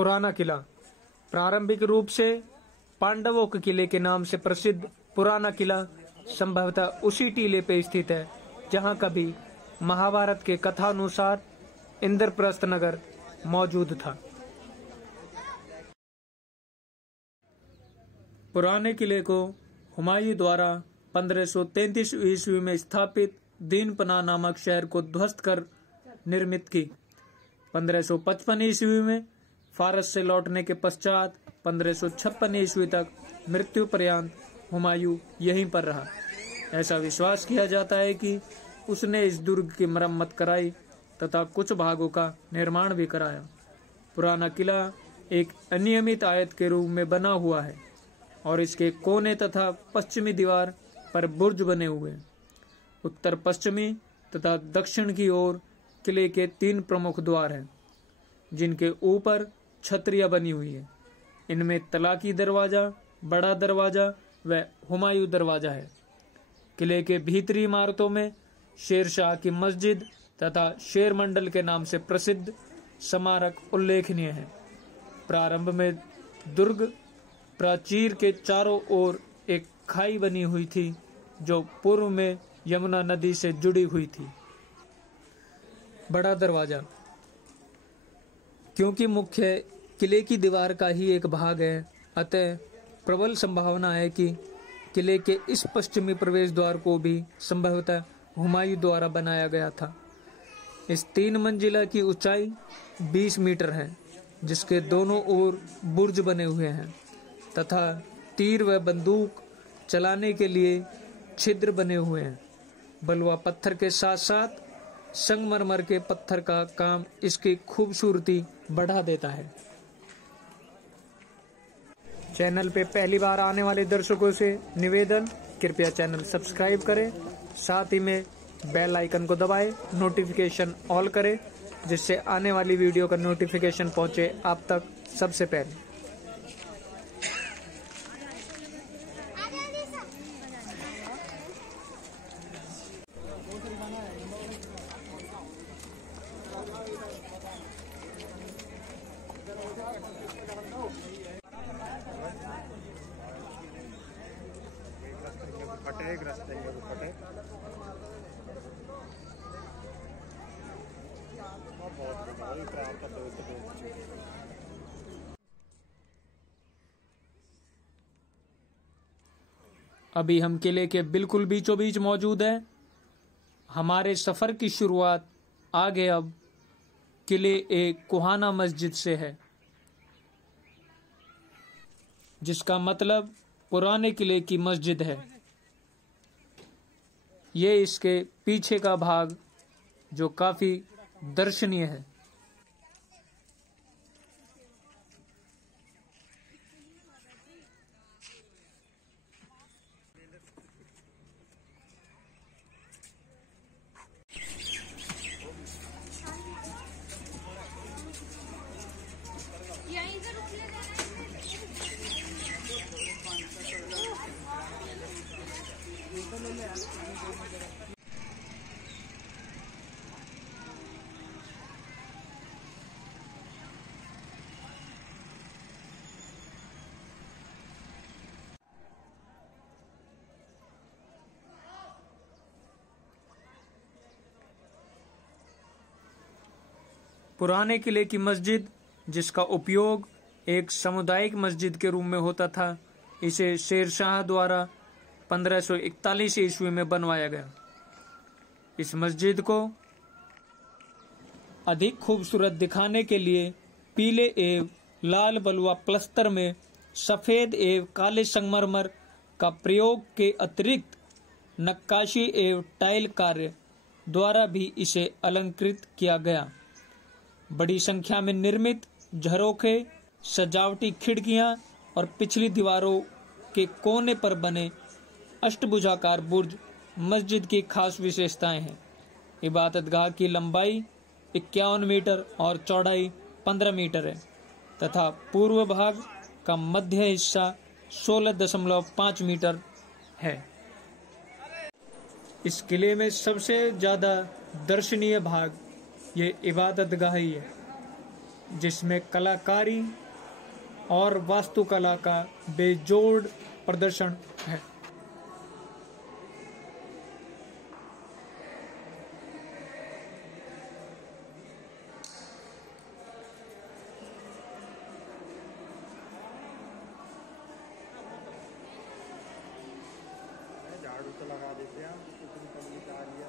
पुराना किला प्रारंभिक रूप से पांडवों के किले के नाम से प्रसिद्ध पुराना किला संभवतः उसी टीले पे स्थित है जहां कभी महाभारत के कथानुसार इंद्रप्रस्थ नगर मौजूद था। पुराने किले को हुमायूं द्वारा 1533 ईस्वी में स्थापित दीनपना नामक शहर को ध्वस्त कर निर्मित की। 1555 ईस्वी में फारस से लौटने के पश्चात 1556 ईस्वी तक मृत्यु पर्यंत हुमायूं यहीं पर रहा। ऐसा विश्वास किया जाता है कि उसने इस दुर्ग की मरम्मत कराई तथा कुछ भागों का निर्माण भी कराया। पुराना किला एक अनियमित आयत के रूप में बना हुआ है और इसके कोने तथा पश्चिमी दीवार पर बुर्ज बने हुए हैं। उत्तर पश्चिमी तथा दक्षिण की ओर किले के 3 प्रमुख द्वार हैं जिनके ऊपर छतरियां बनी हुई है। इनमें तलाकी दरवाजा, बड़ा दरवाजा व हुमायूं दरवाजा है। किले के भीतरी इमारतों में शेरशाह की मस्जिद तथा शेर मंडल के नाम से प्रसिद्ध स्मारक उल्लेखनीय है। प्रारंभ में दुर्ग प्राचीर के चारों ओर एक खाई बनी हुई थी जो पूर्व में यमुना नदी से जुड़ी हुई थी। बड़ा दरवाजा क्योंकि मुख्य किले की दीवार का ही एक भाग है, अतः प्रबल संभावना है कि किले के इस पश्चिमी प्रवेश द्वार को भी संभवतः हुमायूं द्वारा बनाया गया था। इस 3 मंजिला की ऊंचाई 20 मीटर है जिसके दोनों ओर बुर्ज बने हुए हैं तथा तीर व बंदूक चलाने के लिए छिद्र बने हुए हैं। बलुआ पत्थर के साथ साथ संगमरमर के पत्थर का काम इसकी खूबसूरती बढ़ा देता है। चैनल पे पहली बार आने वाले दर्शकों से निवेदन, कृपया चैनल सब्सक्राइब करें, साथ ही में बेल आइकन को दबाएं, नोटिफिकेशन ऑल करें जिससे आने वाली वीडियो का नोटिफिकेशन पहुंचे आप तक सबसे पहले। अभी हम किले के बिल्कुल बीचों बीच मौजूद हैं। हमारे सफर की शुरुआत आगे अब किले एक कुहाना मस्जिद से है जिसका मतलब पुराने किले की मस्जिद है। ये इसके पीछे का भाग जो काफी दर्शनीय है। पुराने किले की मस्जिद जिसका उपयोग एक सामुदायिक मस्जिद के रूप में होता था, इसे शेरशाह द्वारा 1541 ईस्वी में बनवाया गया। इस मस्जिद को अधिक खूबसूरत दिखाने के लिए पीले एवं लाल बलुआ प्लस्तर में सफेद एवं काले संगमरमर का प्रयोग के अतिरिक्त नक्काशी एवं टाइल कार्य द्वारा भी इसे अलंकृत किया गया। बड़ी संख्या में निर्मित झरोखे, सजावटी खिड़कियां और पिछली दीवारों के कोने पर बने अष्टभुजाकार बुर्ज मस्जिद की खास विशेषताएं हैं। इबादतगाह की लंबाई 51 मीटर और चौड़ाई 15 मीटर है तथा पूर्व भाग का मध्य हिस्सा 16.5 मीटर है। इस किले में सबसे ज्यादा दर्शनीय भाग ये इबादतगाह ही है। जिसमें कलाकारी और वास्तुकला का बेजोड़ प्रदर्शन है। झाड़ू तो लगा देते हैं, कितनी पब्लिक आ रही है।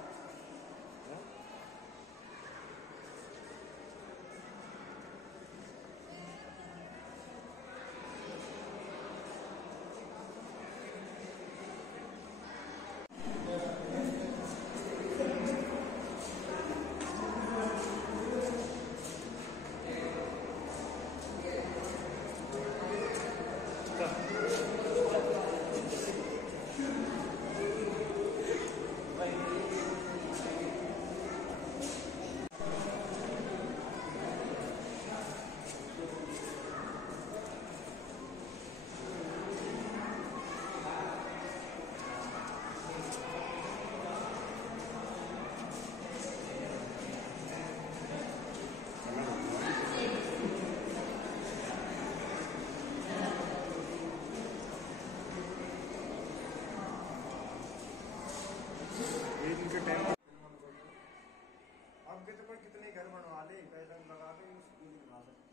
अब तो कितने घर बनवा ले, पैसा लगा के स्कूल बना सकते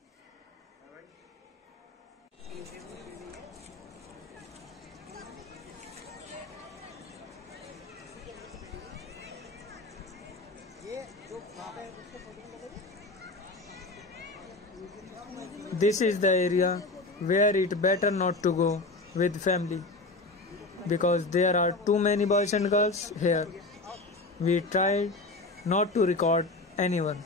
हैं भाई। ये जो है उसको फोटो लगेगा। This is the area where it better not to go with family because there are too many boys and girls here. We tried not to record anyone.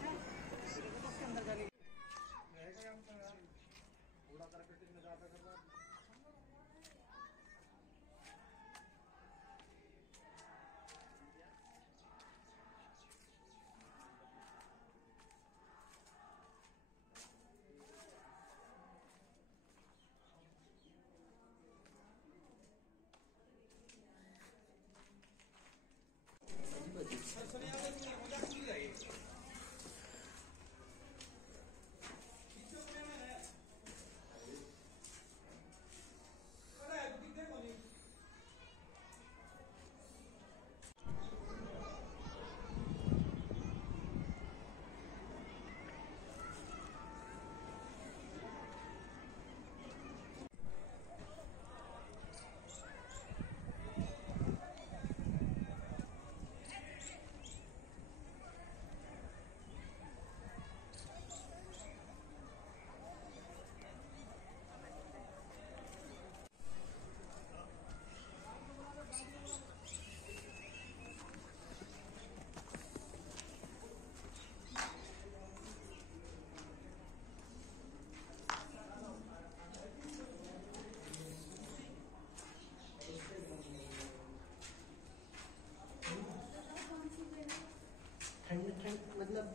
ठंड मतलब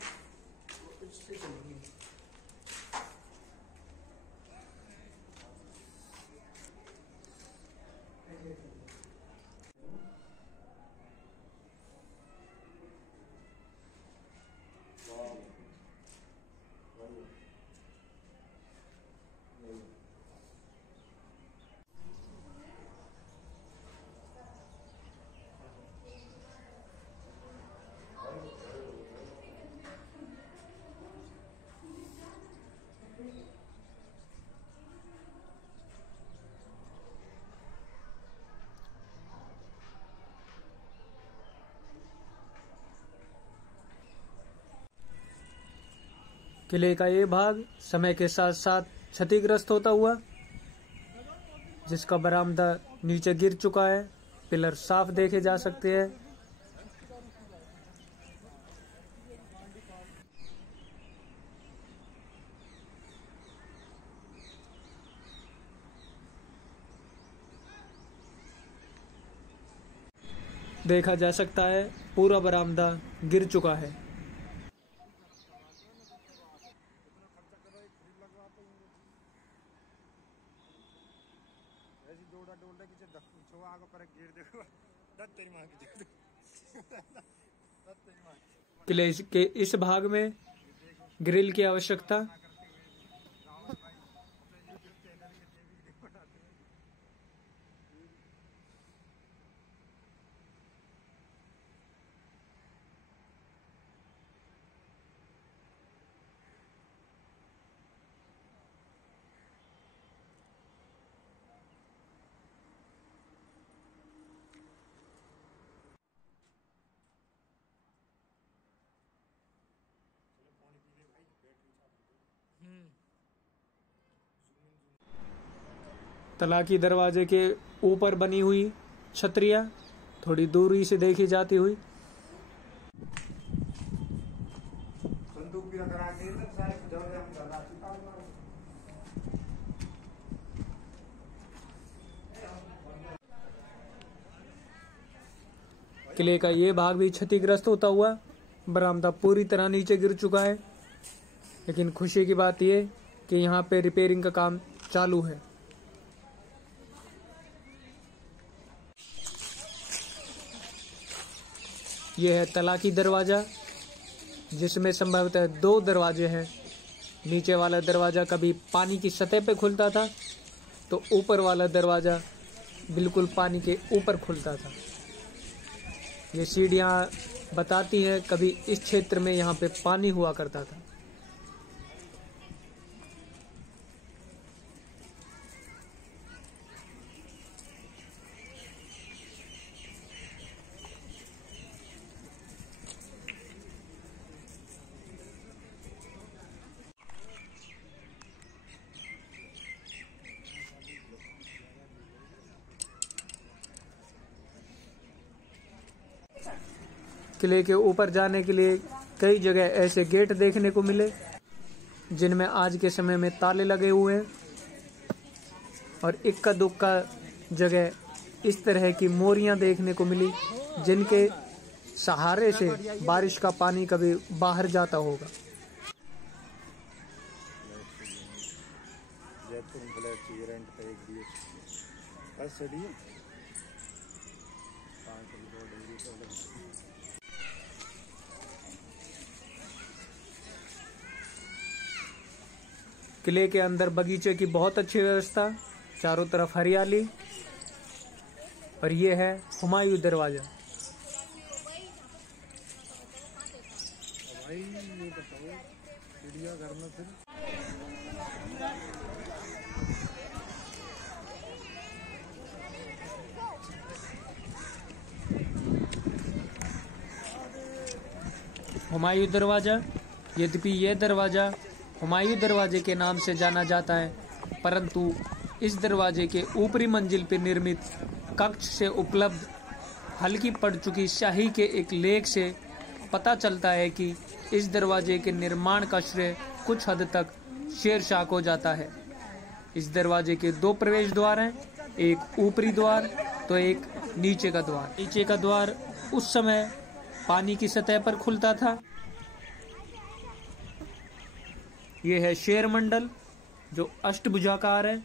कुछ से चलेगी। किले का ये भाग समय के साथ साथ क्षतिग्रस्त होता हुआ, जिसका बरामदा नीचे गिर चुका है, पिलर साफ देखे जा सकते हैं। देखा जा सकता है पूरा बरामदा गिर चुका है। किले के इस भाग में ग्रिल की आवश्यकता तलाकी दरवाजे के ऊपर बनी हुई छतरियां थोड़ी दूरी से देखी जाती हुई। संदूक भी करा के सारे जगह हम कर रहा किले का ये भाग भी क्षतिग्रस्त होता हुआ बरामदा पूरी तरह नीचे गिर चुका है, लेकिन खुशी की बात यह कि यहाँ पे रिपेयरिंग का काम चालू है। यह है तलाकी दरवाजा, जिसमें संभवतः 2 दरवाजे हैं। नीचे वाला दरवाजा कभी पानी की सतह पे खुलता था, तो ऊपर वाला दरवाजा बिल्कुल पानी के ऊपर खुलता था। ये सीढ़ियाँ बताती हैं कभी इस क्षेत्र में यहाँ पे पानी हुआ करता था। किले के ऊपर जाने के लिए कई जगह ऐसे गेट देखने को मिले जिनमें आज के समय में ताले लगे हुए हैं, और इक्का दुक्का जगह इस तरह की मोरियां देखने को मिली जिनके सहारे से बारिश का पानी कभी बाहर जाता होगा। किले के अंदर बगीचे की बहुत अच्छी व्यवस्था, चारों तरफ हरियाली, और ये है हुमायूं दरवाजा। भाई ये बताओ चिड़ियाघर में फिर हुमायूं दरवाजा, यद्यपि यह दरवाजा हुमायूं दरवाजे के नाम से जाना जाता है, परंतु इस दरवाजे के ऊपरी मंजिल पर निर्मित कक्ष से उपलब्ध हल्की पड़ चुकी स्याही के एक लेख से पता चलता है कि इस दरवाजे के निर्माण का श्रेय कुछ हद तक शेर शाह को जाता है। इस दरवाजे के 2 प्रवेश द्वार हैं, एक ऊपरी द्वार तो एक नीचे का द्वार। नीचे का द्वार उस समय पानी की सतह पर खुलता था। यह है शेर मंडल जो अष्टभुजाकार है।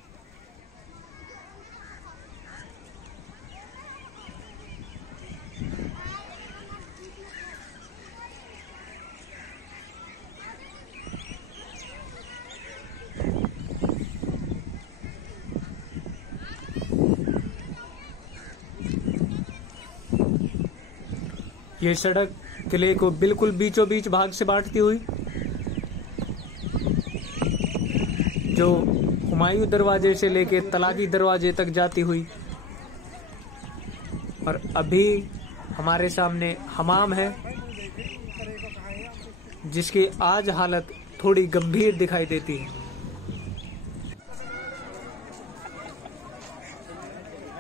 ये सड़क किले को बिल्कुल बीचों बीच भाग से बांटती हुई, जो हुमायूं दरवाजे से लेके तलाकी दरवाजे तक जाती हुई, और अभी हमारे सामने हमाम है जिसकी आज हालत थोड़ी गंभीर दिखाई देती है।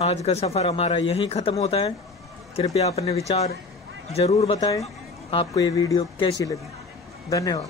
आज का सफर हमारा यहीं खत्म होता है। कृपया अपने विचार जरूर बताएं। आपको ये वीडियो कैसी लगी। धन्यवाद।